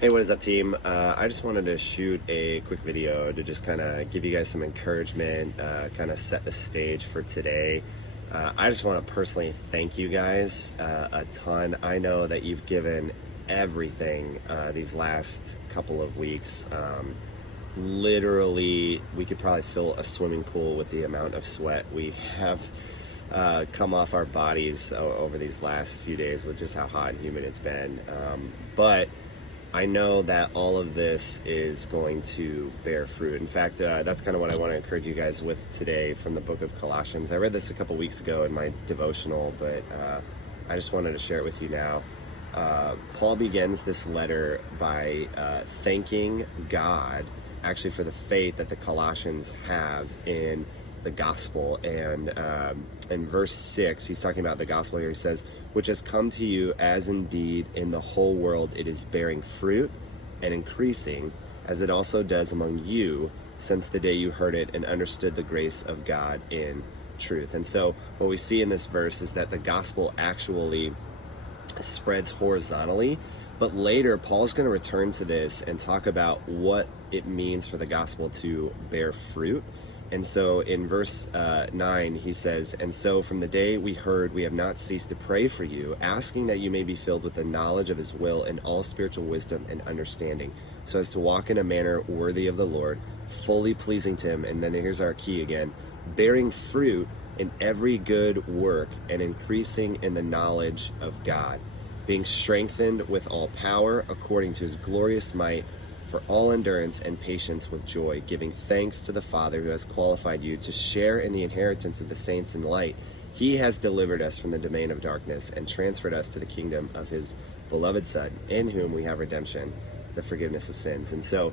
Hey, what is up, team? I just wanted to shoot a quick video to just kind of give you guys some encouragement, kind of set the stage for today. I just want to personally thank you guys a ton. I know that you've given everything these last couple of weeks. Literally, we could probably fill a swimming pool with the amount of sweat we have come off our bodies over these last few days with just how hot and humid it's been. But I know that all of this is going to bear fruit. In fact, that's kind of what I want to encourage you guys with today from the book of Colossians. I read this a couple weeks ago in my devotional, but I just wanted to share it with you now. Paul begins this letter by thanking God actually for the faith that the Colossians have in the gospel. And in verse 6, he's talking about the gospel here. He says, which has come to you as indeed in the whole world it is bearing fruit and increasing, as it also does among you since the day you heard it and understood the grace of God in truth. And so what we see in this verse is that the gospel actually spreads horizontally, but later Paul's going to return to this and talk about what it means for the gospel to bear fruit. And so in verse 9, he says, and so from the day we heard, we have not ceased to pray for you, asking that you may be filled with the knowledge of his will and all spiritual wisdom and understanding, so as to walk in a manner worthy of the Lord, fully pleasing to him. And then here's our key again, bearing fruit in every good work and increasing in the knowledge of God, being strengthened with all power according to his glorious might, for all endurance and patience with joy, giving thanks to the Father who has qualified you to share in the inheritance of the saints in light. He has delivered us from the domain of darkness and transferred us to the kingdom of his beloved Son, in whom we have redemption, the forgiveness of sins. And so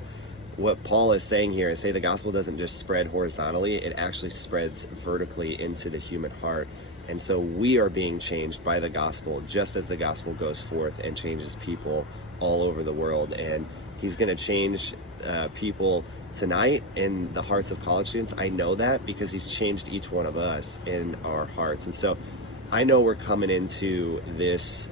what Paul is saying here is, the gospel doesn't just spread horizontally, it actually spreads vertically into the human heart. And so we are being changed by the gospel, just as the gospel goes forth and changes people all over the world. And he's going to change people tonight in the hearts of college students. I know that because he's changed each one of us in our hearts. And so I know we're coming into this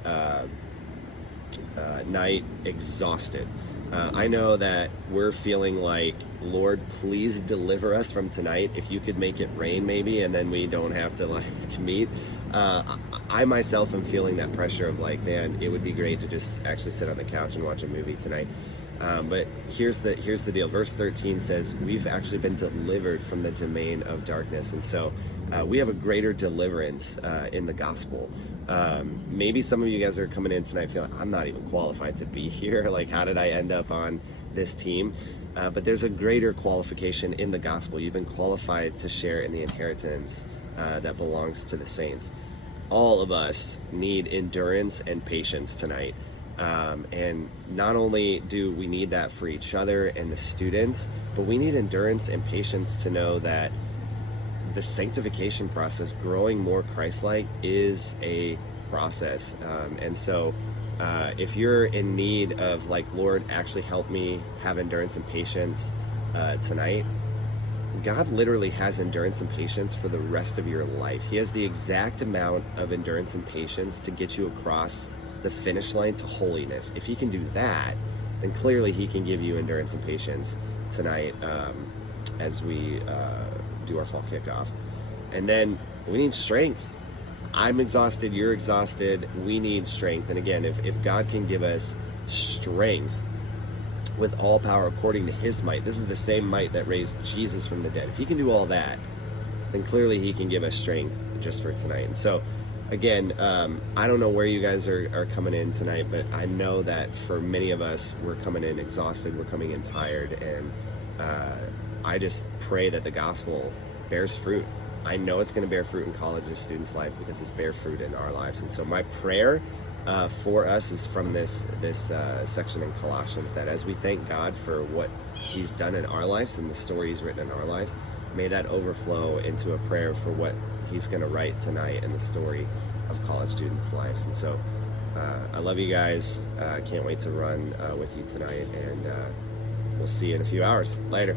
night exhausted. I know that we're feeling like, Lord, please deliver us from tonight. If you could make it rain maybe, and then we don't have to meet. I myself am feeling that pressure of man, it would be great to just actually sit on the couch and watch a movie tonight. But here's the deal. Verse 13 says we've actually been delivered from the domain of darkness, and so we have a greater deliverance in the gospel. Maybe some of you guys are coming in tonight feeling, I'm not even qualified to be here. How did I end up on this team? But there's a greater qualification in the gospel. You've been qualified to share in the inheritance that belongs to the saints. All of us need endurance and patience tonight. And not only do we need that for each other and the students, but we need endurance and patience to know that the sanctification process, growing more Christ-like, is a process. And so if you're in need of Lord, actually help me have endurance and patience tonight, God literally has endurance and patience for the rest of your life. He has the exact amount of endurance and patience to get you across the finish line to holiness. If he can do that, then clearly he can give you endurance and patience tonight as we do our fall kickoff. And then we need strength. I'm exhausted, you're exhausted, we need strength. And again, if God can give us strength with all power according to his might, this is the same might that raised Jesus from the dead. If he can do all that, then clearly he can give us strength just for tonight. And so again, I don't know where you guys are coming in tonight, but I know that for many of us, we're coming in exhausted, we're coming in tired, and I just pray that the gospel bears fruit. I know it's going to bear fruit in college's students' life because it's bear fruit in our lives. And so my prayer for us is from this section in Colossians, that as we thank God for what he's done in our lives and the story he's written in our lives, may that overflow into a prayer for what he's going to write tonight in the story of college students' lives. And so I love you guys. Can't wait to run with you tonight, and we'll see you in a few hours. Later.